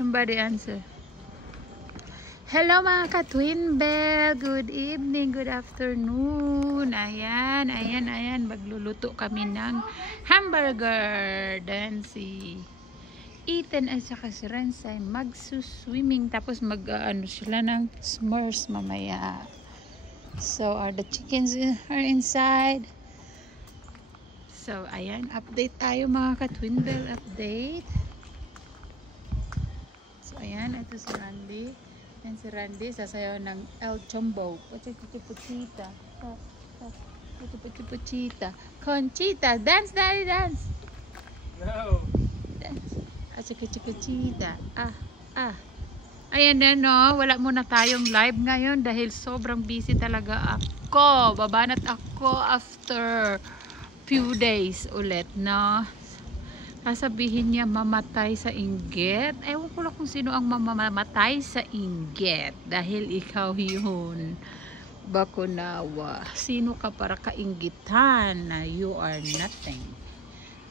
Somebody answer. Hello mga ka-Twin Bell. Good evening, good afternoon. Ayan. Magluluto kami ng hamburger. Dan si Ethan at saka si Rensay magsuswimming. Tapos mag-ano sila ng s'mores mamaya. So, the chickens are inside. So, ayan. Update tayo mga ka-Twin Bell. Update. So, ayan. Ito si Randy. Yan si Randy, sasayaw ng El Chombo. Puchita. Puchita. Conchita. Dance, daddy, dance. No. Dance. Chika. Ayan na, no. Wala muna tayong live ngayon dahil sobrang busy talaga ako. Babanat ako after few days ulit, no. Sasabihin niya mamatay sa inggit. Ewan ko lang kung sino ang mamamatay sa inggit. Dahil ikaw yun. Bakunawa. Sino ka para kainggitan na you are nothing.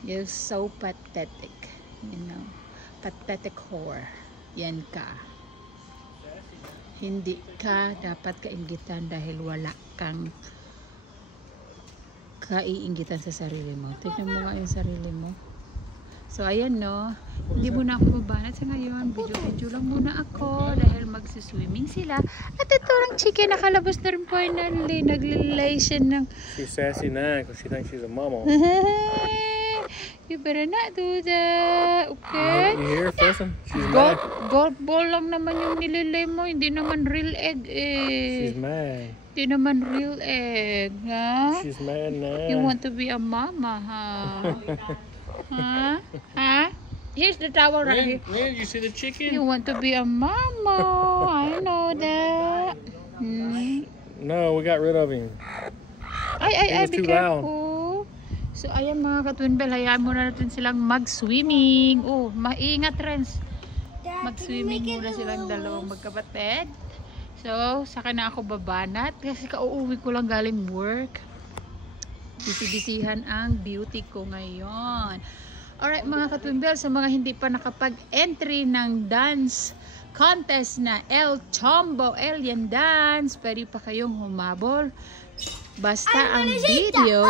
You're so pathetic. You know. Pathetic whore. Yan ka. Hindi ka dapat kainggitan dahil wala kang kaiinggitan sa sarili mo. Tignan mo nga yung sarili mo. So, ayan, no. Hindi muna ako babanat sa ngayon. Video lang muna ako dahil magsuswimming sila. At ito lang chicken, nakalabas na rin finally. Naglalay siya ng... She's sassy now because she thinks she's a mama. You better not do that. Okay? You hear her fussing? She's mad. Golf ball lang naman yung nililay mo. Hindi naman real egg eh. She's mad. Hindi naman real egg, ha? She's mad now. You want to be a mama, ha? Huh? Here's the towel right here. Lynn, you see the chicken? You want to be a mama. I know that. No, we got rid of him. Ay, was be too careful. So, ayan mga ka-Twin Bell, hayaan muna natin silang mag-swimming. Oh, maingat, Rens. Mag-swimming muna silang dalawang magkapatid. So, saka na ako babanat kasi kauuwi ko lang galing work. Bisibisihan ang beauty ko ngayon. Alright mga ka-Twin Bell, sa mga hindi pa nakapag-entry ng dance contest na El Chombo Alien Dance, pwede pa kayong humabol. Basta ang video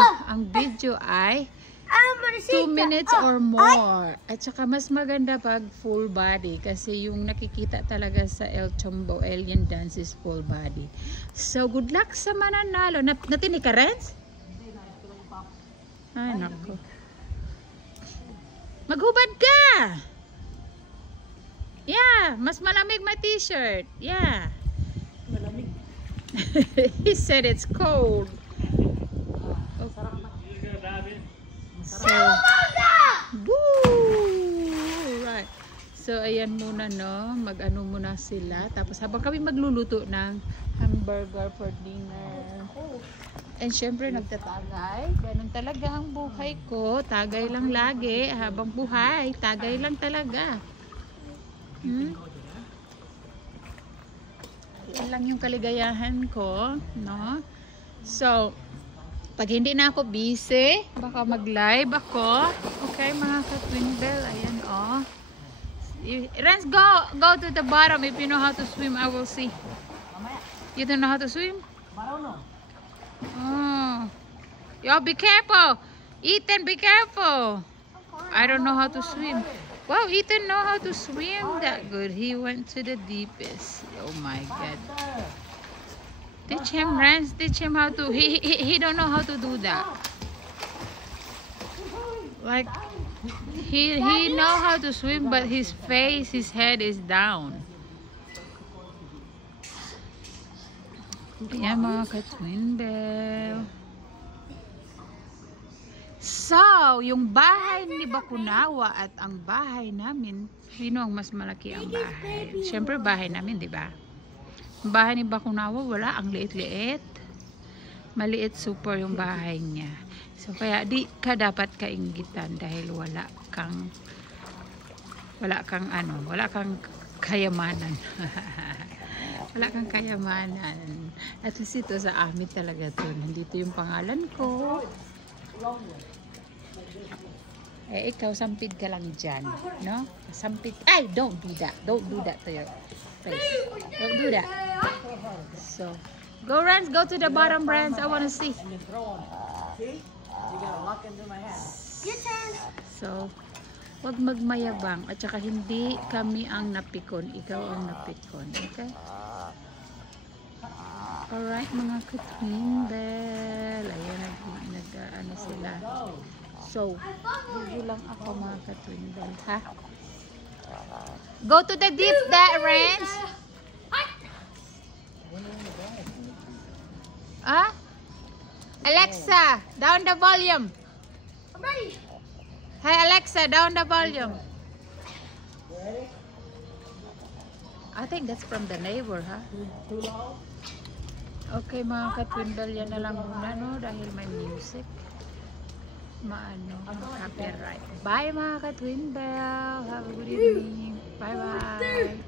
ay 2 minutes or more. At saka mas maganda pag full body kasi yung nakikita talaga sa El Chombo Alien Dance is full body. So good luck sa mananalo. Natinig ka, Renz? Ay, naku. Maghubad ka! Yeah, mas malamig my t-shirt. Yeah. Malamig? He said it's cold. So, right. So, ayan muna, no. Mag-ano muna sila. Tapos, habang kami magluluto ng hamburger for dinner. And syempre nagtatagay. Ganun talaga ang buhay ko. Tagay lang lagi. Habang buhay, tagay lang talaga. Yan lang yung kaligayahan ko. No? So, pag hindi na ako busy, baka mag-live ako. Okay, mga ka-Twin Bell. Ayan, oh. Renz, go to the bottom. If you know how to swim, I will see. You don't know how to swim? Oh, y'all be careful. Ethan, be careful. I don't know how to swim. Wow, Ethan know how to swim that good. He went to the deepest. Oh my God. Teach him, Rance. Teach him how to. He don't know how to do that. Like he know how to swim, but his head is down. Ayan mga ka-Twin Bell. So, yung bahay ni Bakunawa at ang bahay namin, sino ang mas malaki ang bahay? Siyempre bahay namin, di ba? Ang bahay ni Bakunawa, wala, ang liit-liit. Maliit super yung bahay niya. So, kaya di ka dapat kainggitan dahil wala kang kayamanan. Wala kang kayamanan. At least ito sa amin talaga to. Nandito yung pangalan ko. Eh, ikaw, sampid ka lang dyan. No? Sampid. Ay, don't do that. Don't do that to your face. Don't do that. So, go, Rance. Go to the bottom, Rance. I want to see. So, wag magmayabang. At saka hindi kami ang napikon. Ikaw ang napikon. Okay? Alright, mga ka-twinbel. Ayan, ano sila. So, video lang ako mga ka-twinbel, ha? Go to the deep, Rance. Ah? Alexa, down the volume. I'm ready. Hi, Alexa, down the volume. I think that's from the neighbor, ha? Okay, mga ka-twinbel, yan na lang muna, no? Dahil may music. Copyright. Bye, mga ka-twinbel. Have a good evening. Bye-bye.